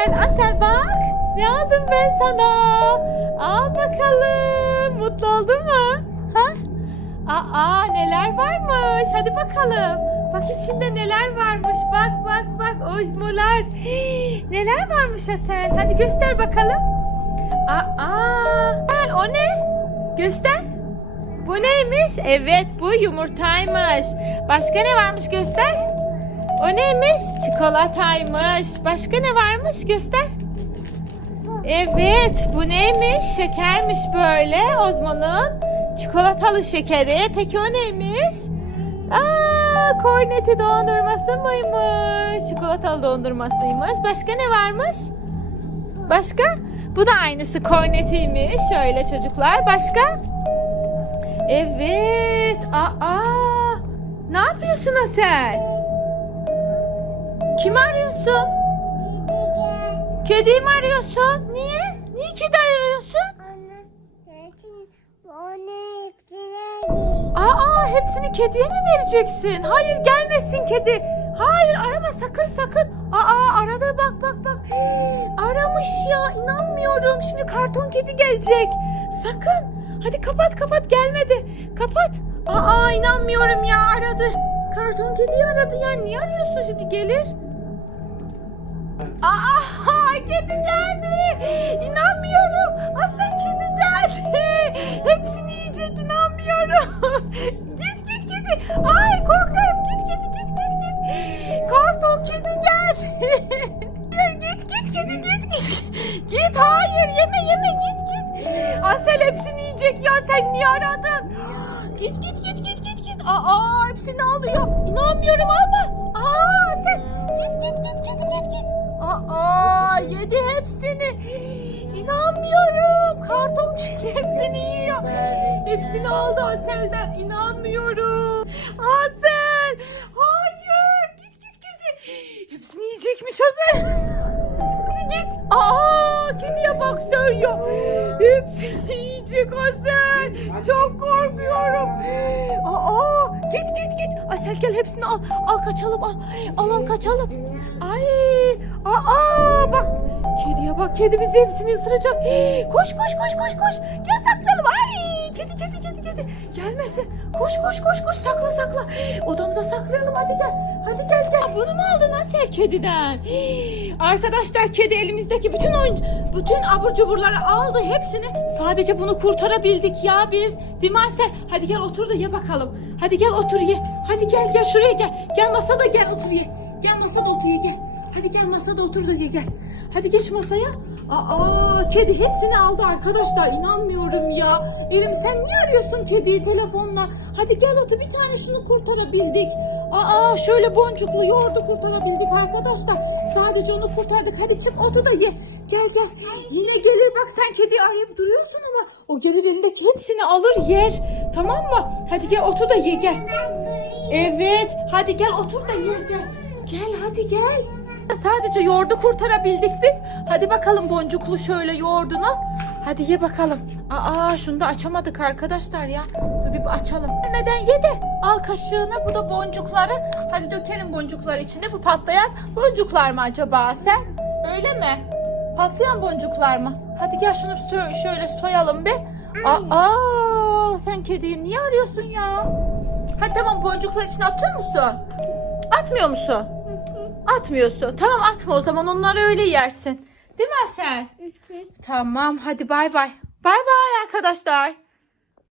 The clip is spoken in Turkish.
Asel. Asel bak. Ne aldım ben sana? Al bakalım. Mutlu oldun mu? Ha? Aa neler varmış. Hadi bakalım. Bak içinde neler varmış. Bak bak bak ozmolar. Hii, neler varmış Asel. Hadi göster bakalım. Aa, Asel o ne? Göster. Bu neymiş? Evet bu yumurtaymış. Başka ne varmış göster. O neymiş? Çikolataymış. Başka ne varmış göster. Evet bu neymiş? Şekermiş böyle Ozmo'nun. Çikolatalı şekeri. Peki o neymiş? Aa, korneti dondurması mıymış? Çikolatalı dondurmasıymış. Başka ne varmış? Başka? Bu da aynısı kornetiymiş. Şöyle çocuklar. Başka? Evet. Aa. Ne yapıyorsun Asel? Kimi arıyorsun? Kediyi mi arıyorsun? Niye? Niye kedi arıyorsun? Aa hepsini kediye mi vereceksin? Hayır gelmesin kedi. Hayır arama sakın sakın. Aa aradı bak bak bak. Aramış ya inanmıyorum. Şimdi karton kedi gelecek. Sakın. Hadi kapat kapat gelmedi. Kapat. Aa inanmıyorum ya aradı. Karton kediyi aradı ya. Niye arıyorsun şimdi gelir? Aa kedi geldi. İnanmıyorum. Aslan kedi geldi. Hepsini yiyecek inanmıyorum. git git kedi. Ay korkarım. Git kedi git git git. Karton kedi geldi. Git git kedi git git. Git hayır yeme yeme git git. Asel hepsini yiyecek ya sen niye aradın? Git git git git git git. Aa hepsini alıyor. İnanmıyorum alma. Aa Asel git git git git git git. Aa yedi hepsini. İnanmıyorum. Karton hepsini yiyor. Hepsini aldı Asel'den. İnanmıyorum. Asel. Hayır. Git git kedi. Hepsini yiyecekmiş Asel. Git. Aa kediye bak söylüyor. Hepsini yiyecek Asel. Çok korkuyorum. Aa git git git. Asel gel hepsini al. Al kaçalım al. Al al kaçalım. Ay. Aa bak. Kediye bak kedi bizi hepsini ısıracak. Koş koş koş koş koş. Gel saklanalım. Ay kedi kedi kedi kedi. Gelmesin. Koş koş koş koş sakla sakla. Odamıza saklayalım hadi gel. Hadi gel. Bunu mu aldın Asel kediden? Arkadaşlar kedi elimizdeki bütün oyuncu, bütün abur cuburları aldı hepsini. Sadece bunu kurtarabildik ya biz. Mi Asel? Hadi gel otur da ye bakalım. Hadi gel otur ye. Hadi gel gel şuraya gel. Gel masada gel otur ye. Gel masada otur ye gel. Hadi gel masada otur da ye gel. Hadi geç masaya. Aa kedi hepsini aldı arkadaşlar. İnanmıyorum ya. Elim sen niye arıyorsun kediyi telefonla? Hadi gel otur bir tanesini kurtarabildik. Aa şöyle boncuklu yoğurdu kurtarabildik arkadaşlar. Sadece onu kurtardık. Hadi çık otur da ye. Gel gel. Yine gelir bak sen kediyi arayıp duruyorsun ama o gelir elindeki hepsini alır yer. Tamam mı? Hadi gel otur da ye gel. Evet. Hadi gel otur da ye gel. Gel hadi gel. Sadece yoğurdu kurtarabildik biz. Hadi bakalım boncuklu şöyle yoğurdunu. Hadi ye bakalım. Aa şunu da açamadık arkadaşlar ya. Dur bir açalım. Gelmeden ye de al kaşığını. Bu da boncukları. Hadi dökelim boncukları içine. Bu patlayan boncuklar mı acaba sen? Öyle mi? Patlayan boncuklar mı? Hadi gel şunu şöyle soyalım bir. Aa sen kediyi niye arıyorsun ya? Hadi tamam boncuklar içine atıyor musun? Atmıyor musun? Atmıyorsun. Tamam atma o zaman onları öyle yersin. Değil mi Asel? Tamam hadi bay bay. Bay bay arkadaşlar.